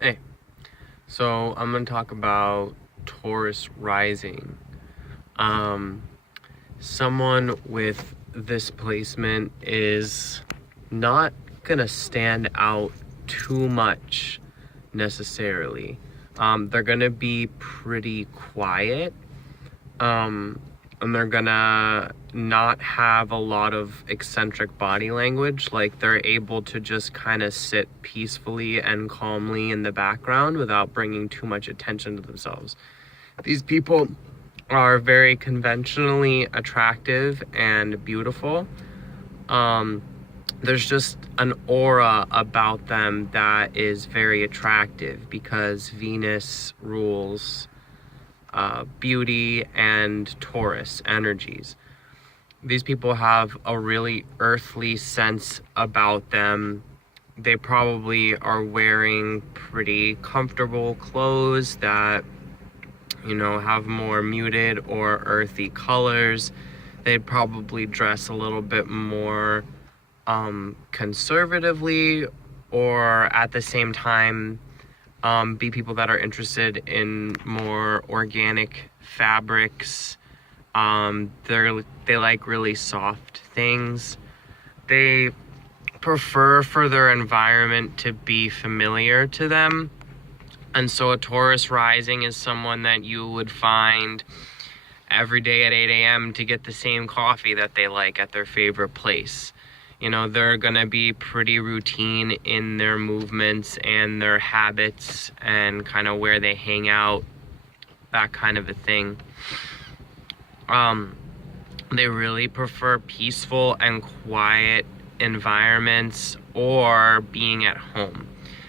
Hey, so I'm gonna talk about Taurus Rising. Um, Someone with this placement is not gonna stand out too much necessarily. They're gonna be pretty quiet. Um, and they're gonna not have a lot of eccentric body language. Like, they're able to just kind of sit peacefully and calmly in the background without bringing too much attention to themselves. These people are very conventionally attractive and beautiful. Um, there's just an aura about them that is very attractive because Venus rules beauty and Taurus energies. These people have a really earthly sense about them. They probably are wearing pretty comfortable clothes that, have more muted or earthy colors. They'd probably dress a little bit more conservatively, or at the same time, be people that are interested in more organic fabrics. They like really soft things. They prefer for their environment to be familiar to them. And so a Taurus rising is someone that you would find every day at 8 a.m. to get the same coffee that they like at their favorite place. They're going to be pretty routine in their movements and their habits and kind of where they hang out, that kind of a thing. They really prefer peaceful and quiet environments or being at home.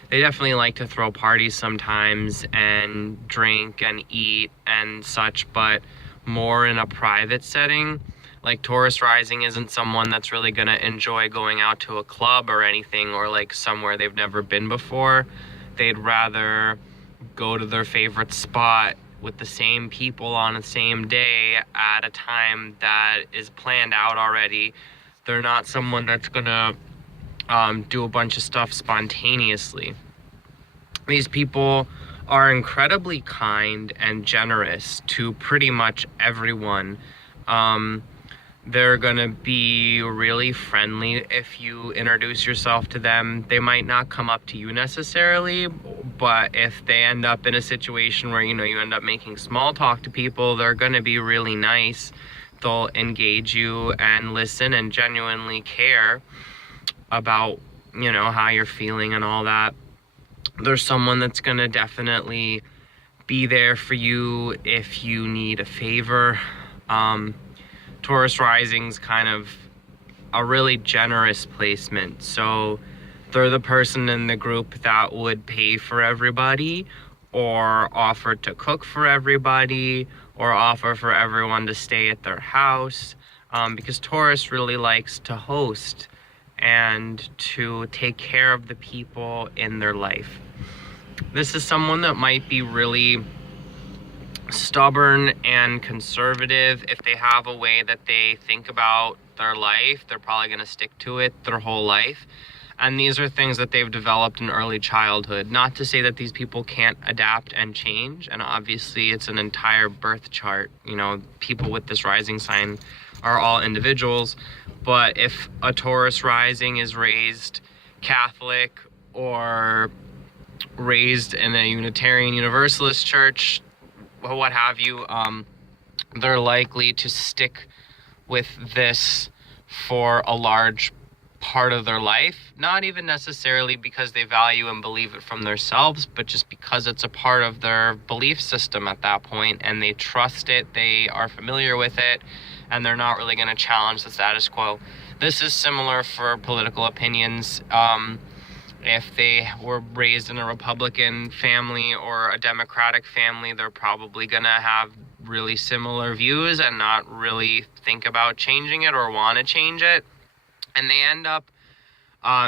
They definitely like to throw parties sometimes and drink and eat and such, but more in a private setting. Like, Taurus rising isn't someone that's really going to enjoy going out to a club or anything, or like somewhere they've never been before. They'd rather go to their favorite spot with the same people on the same day at a time that is planned out already. They're not someone that's going to do a bunch of stuff spontaneously. These people are incredibly kind and generous to pretty much everyone. They're gonna be really friendly if you introduce yourself to them. They might not come up to you necessarily, but if they end up in a situation where, you end up making small talk to people, they're gonna be really nice. They'll engage you and listen and genuinely care about, how you're feeling and all that. There's someone that's gonna definitely be there for you if you need a favor. Taurus Rising's kind of a really generous placement. So they're the person in the group that would pay for everybody, or offer to cook for everybody, or offer for everyone to stay at their house, because Taurus really likes to host and to take care of the people in their life. This is someone that might be really stubborn and conservative. If they have a way that they think about their life, they're probably going to stick to it their whole life. And these are things that they've developed in early childhood. Not to say that these people can't adapt and change, and obviously it's an entire birth chart. People with this rising sign are all individuals, but if a Taurus rising is raised Catholic or raised in a Unitarian Universalist church, what have you, they're likely to stick with this for a large part of their life. Not even necessarily because they value and believe it from themselves, but just because it's a part of their belief system at that point, and they trust it, they are familiar with it, and they're not really going to challenge the status quo. This is similar for political opinions. If they were raised in a Republican family or a Democratic family, they're probably going to have really similar views and not really think about changing it or want to change it. And they end up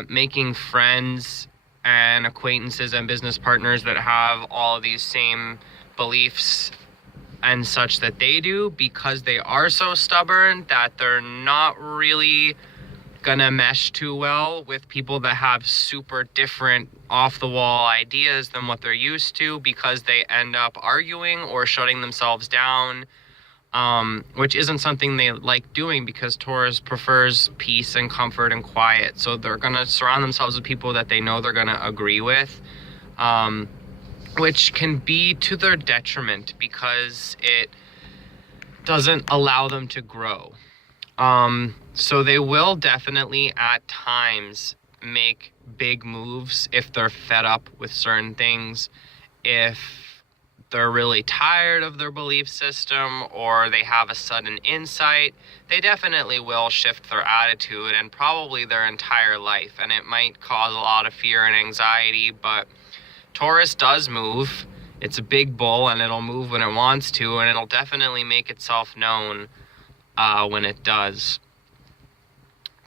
making friends and acquaintances and business partners that have all of these same beliefs and such that they do, because they are so stubborn that they're not really gonna mesh too well with people that have super different off-the-wall ideas than what they're used to, because they end up arguing or shutting themselves down, which isn't something they like doing, because Taurus prefers peace and comfort and quiet. So they're gonna surround themselves with people that they know they're gonna agree with, which can be to their detriment because it doesn't allow them to grow. So they will definitely at times make big moves if they're fed up with certain things, if they're really tired of their belief system, or they have a sudden insight. They definitely will shift their attitude and probably their entire life, and it might cause a lot of fear and anxiety, but Taurus does move. It's a big bull, and it'll move when it wants to, and it'll definitely make itself known when it does.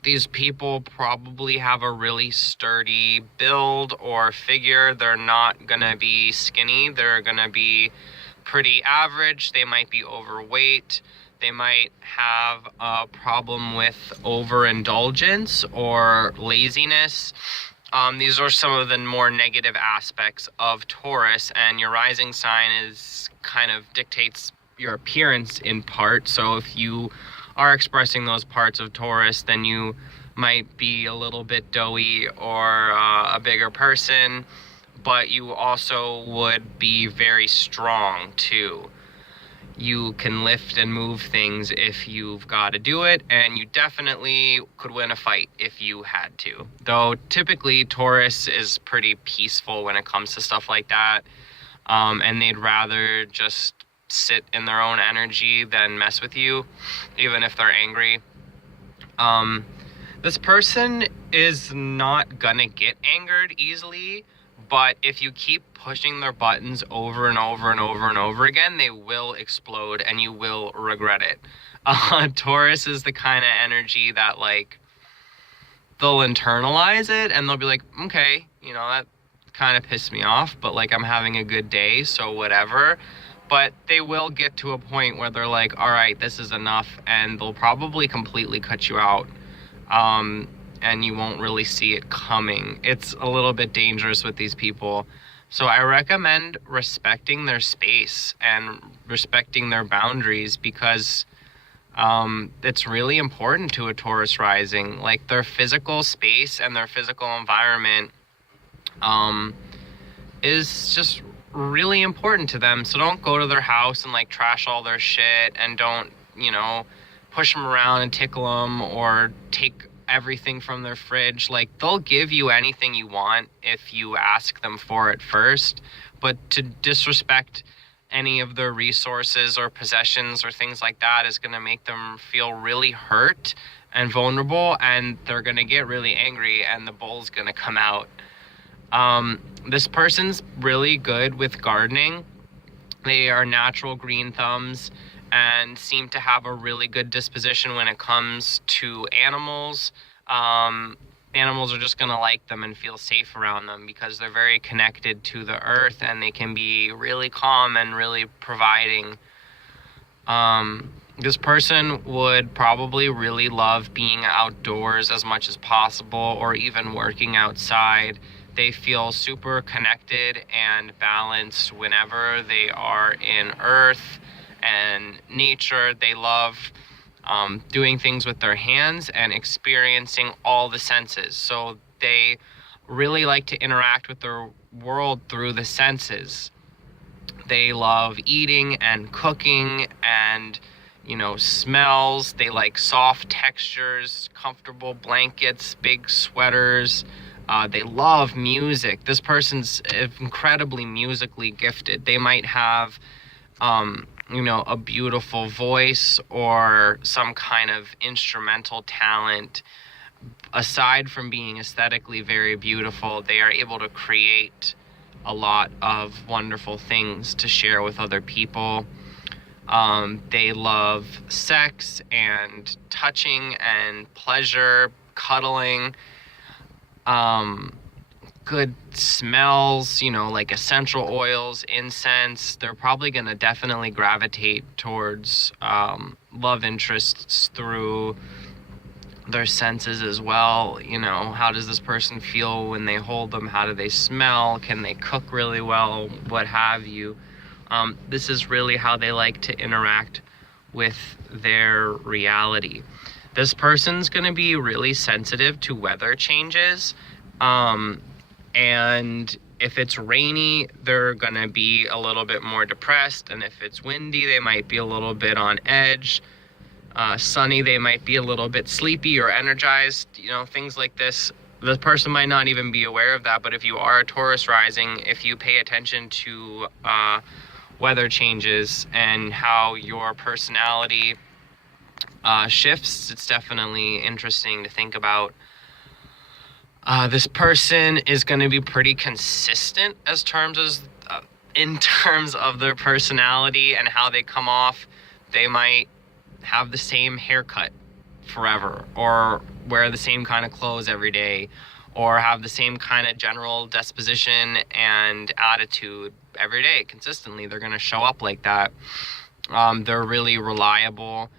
These people probably have a really sturdy build or figure. They're not gonna be skinny. They're gonna be pretty average. They might be overweight. They might have a problem with overindulgence or laziness. These are some of the more negative aspects of Taurus, and your rising sign is kind of dictates your appearance in part. So if you are expressing those parts of Taurus, then you might be a little bit doughy or a bigger person, but you also would be very strong too. You can lift and move things if you've got to do it, and you definitely could win a fight if you had to. Though typically Taurus is pretty peaceful when it comes to stuff like that, and they'd rather just sit in their own energy than mess with you, even if they're angry. This person is not gonna get angered easily, but if you keep pushing their buttons over and over and over and over again, they will explode and you will regret it. Taurus is the kind of energy that, like, they'll internalize it and they'll be like, okay, that kind of pissed me off, but like, I'm having a good day, so whatever. But they will get to a point where they're like, all right, this is enough, and they'll probably completely cut you out, and you won't really see it coming. It's a little bit dangerous with these people. So I recommend respecting their space and respecting their boundaries, because it's really important to a Taurus rising. Like, their physical space and their physical environment is just really important to them. So don't go to their house and like trash all their shit, and don't push them around and tickle them or take everything from their fridge. Like, they'll give you anything you want if you ask them for it first, but to disrespect any of their resources or possessions or things like that is going to make them feel really hurt and vulnerable, and they're going to get really angry, and the bull's going to come out. This person's really good with gardening. They are natural green thumbs and seem to have a really good disposition when it comes to animals. Animals are just going to like them and feel safe around them because they're very connected to the earth, and they can be really calm and really providing. This person would probably really love being outdoors as much as possible, or even working outside. They feel super connected and balanced whenever they are in earth and nature. They love doing things with their hands and experiencing all the senses. So they really like to interact with their world through the senses. They love eating and cooking and smells. They like soft textures, comfortable blankets, big sweaters. They love music. This person's incredibly musically gifted. They might have, a beautiful voice or some kind of instrumental talent. Aside from being aesthetically very beautiful, they are able to create a lot of wonderful things to share with other people. They love sex and touching and pleasure, cuddling. Good smells, like essential oils, incense. They're probably going to definitely gravitate towards love interests through their senses as well. You know, how does this person feel when they hold them? How do they smell? Can they cook really well? What have you? This is really how they like to interact with their reality. This person's going to be really sensitive to weather changes. And if it's rainy, they're going to be a little bit more depressed. And if it's windy, they might be a little bit on edge. Sunny, they might be a little bit sleepy or energized, you know, things like this. The person might not even be aware of that, but if you are a Taurus rising, if you pay attention to weather changes and how your personality shifts, it's definitely interesting to think about. This person is going to be pretty consistent in terms of their personality and how they come off. They might have the same haircut forever, or wear the same kind of clothes every day, or have the same kind of general disposition and attitude every day consistently. They're going to show up like that. They're really reliable.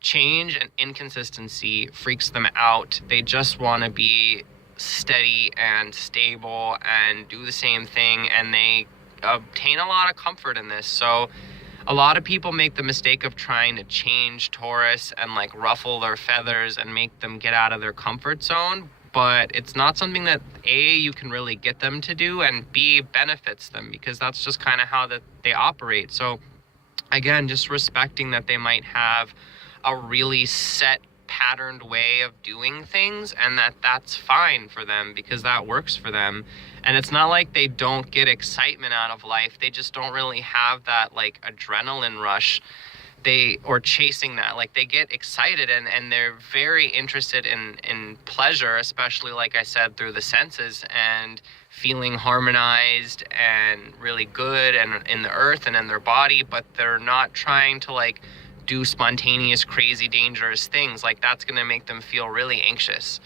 Change and inconsistency freaks them out. They just want to be steady and stable and do the same thing, and they obtain a lot of comfort in this. So a lot of people make the mistake of trying to change Taurus and like ruffle their feathers and make them get out of their comfort zone, but it's not something that A, you can really get them to do, and B, benefits them, because that's just kind of how that they operate. So again, just respecting that they might have a really set patterned way of doing things, and that's fine for them because that works for them. And it's not like they don't get excitement out of life, they just don't really have that like adrenaline rush or chasing that. Like, they get excited and they're very interested in pleasure, especially like I said, through the senses, and feeling harmonized and really good and in the earth and in their body, but they're not trying to like do spontaneous, crazy, dangerous things. Like, that's going to make them feel really anxious.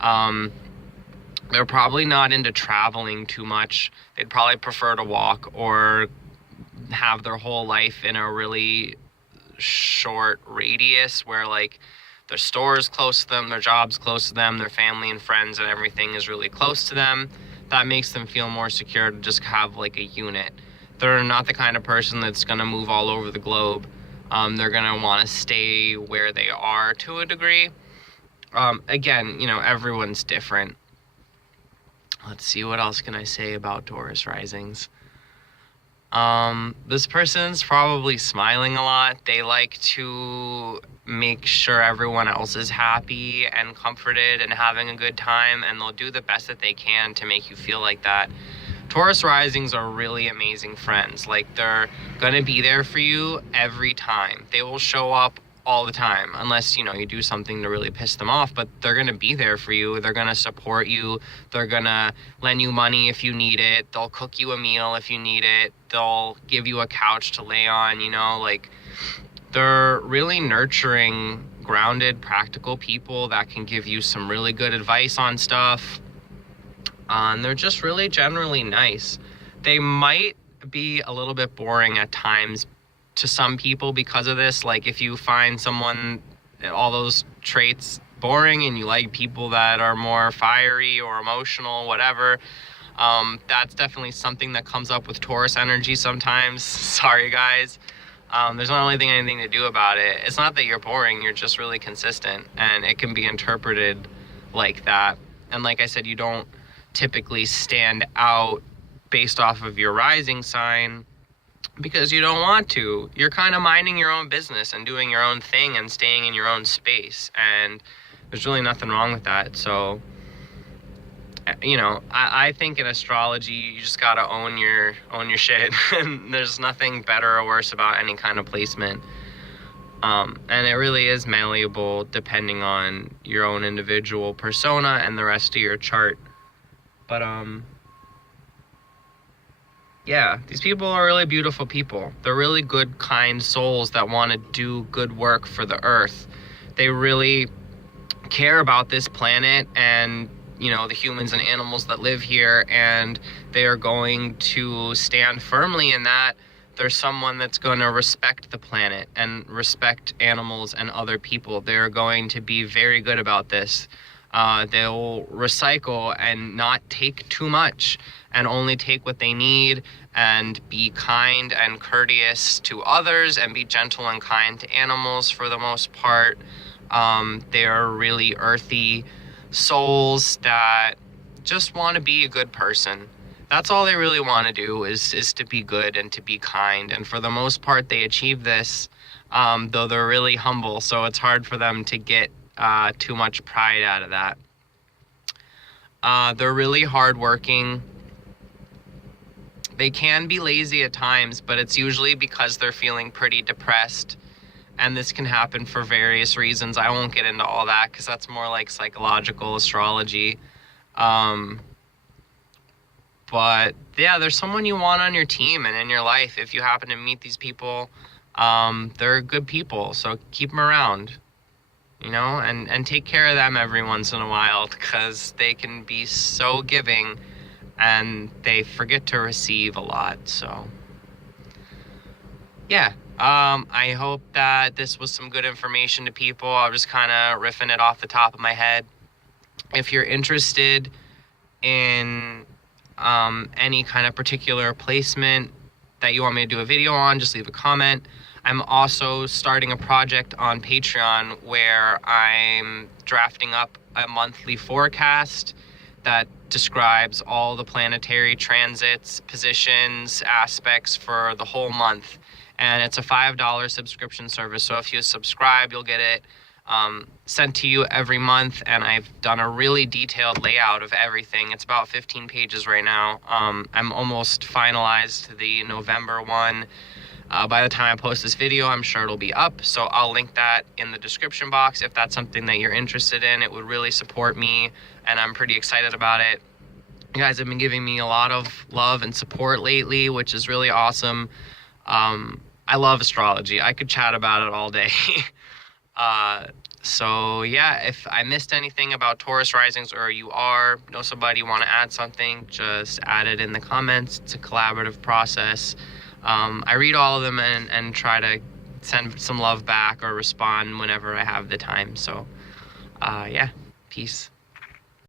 They're probably not into traveling too much. They'd probably prefer to walk or have their whole life in a really short radius where like their store is close to them, their job's close to them, their family and friends and everything is really close to them. That makes them feel more secure to just have like a unit. They're not the kind of person that's going to move all over the globe. They're going to want to stay where they are to a degree. Again, you know, everyone's different. Let's see, what else can I say about Taurus risings? This person's probably smiling a lot. They like to make sure everyone else is happy and comforted and having a good time, and they'll do the best that they can to make you feel like that. Taurus risings are really amazing friends. Like, they're gonna be there for you every time. They will show up all the time, unless, you know, you do something to really piss them off, but they're gonna be there for you. They're gonna support you. They're gonna lend you money if you need it. They'll cook you a meal if you need it. They'll give you a couch to lay on, you know, like, they're really nurturing, grounded, practical people that can give you some really good advice on stuff. And they're just really generally nice. They might be a little bit boring at times to some people because of this. Like, if you find someone, all those traits boring, and you like people that are more fiery or emotional, whatever, that's definitely something that comes up with Taurus energy sometimes. Sorry guys. There's not really anything to do about it. It's not that you're boring, you're just really consistent, and it can be interpreted like that. And like I said, you don't typically stand out based off of your rising sign because you don't want to. You're kind of minding your own business and doing your own thing and staying in your own space, and there's really nothing wrong with that. So, you know, I think in astrology you just gotta own your shit and there's nothing better or worse about any kind of placement. And it really is malleable depending on your own individual persona and the rest of your chart. But yeah, these people are really beautiful people. They're really good, kind souls that want to do good work for the earth. They really care about this planet and, you know, the humans and animals that live here, and they are going to stand firmly in that They're someone that's going to respect the planet and respect animals and other people. They're going to be very good about this. They'll recycle and not take too much and only take what they need, and be kind and courteous to others and be gentle and kind to animals for the most part. They are really earthy souls that just want to be a good person. That's all they really want to do is to be good and to be kind. And for the most part, they achieve this, though they're really humble. So it's hard for them to get too much pride out of that. They're really hardworking. They can be lazy at times, but it's usually because they're feeling pretty depressed. And this can happen for various reasons. I won't get into all that because that's more like psychological astrology. But yeah, there's someone you want on your team and in your life. If you happen to meet these people, they're good people. So keep them around, and take care of them every once in a while, because they can be so giving and they forget to receive a lot. So yeah, I hope that this was some good information to people. I'm just kind of riffing it off the top of my head. If you're interested in any kind of particular placement that you want me to do a video on, just leave a comment. I'm also starting a project on Patreon where I'm drafting up a monthly forecast that describes all the planetary transits, positions, aspects for the whole month. And it's a $5 subscription service. So if you subscribe, you'll get it sent to you every month. And I've done a really detailed layout of everything. It's about 15 pages right now. I'm almost finalized the November one. By the time I post this video, I'm sure it'll be up. So I'll link that in the description box if that's something that you're interested in. It would really support me, and I'm pretty excited about it. You guys have been giving me a lot of love and support lately, which is really awesome. I love astrology. I could chat about it all day. So yeah, if I missed anything about Taurus Risings, or you know somebody want to add something, just add it in the comments. It's a collaborative process. I read all of them and try to send some love back or respond whenever I have the time. So yeah, peace.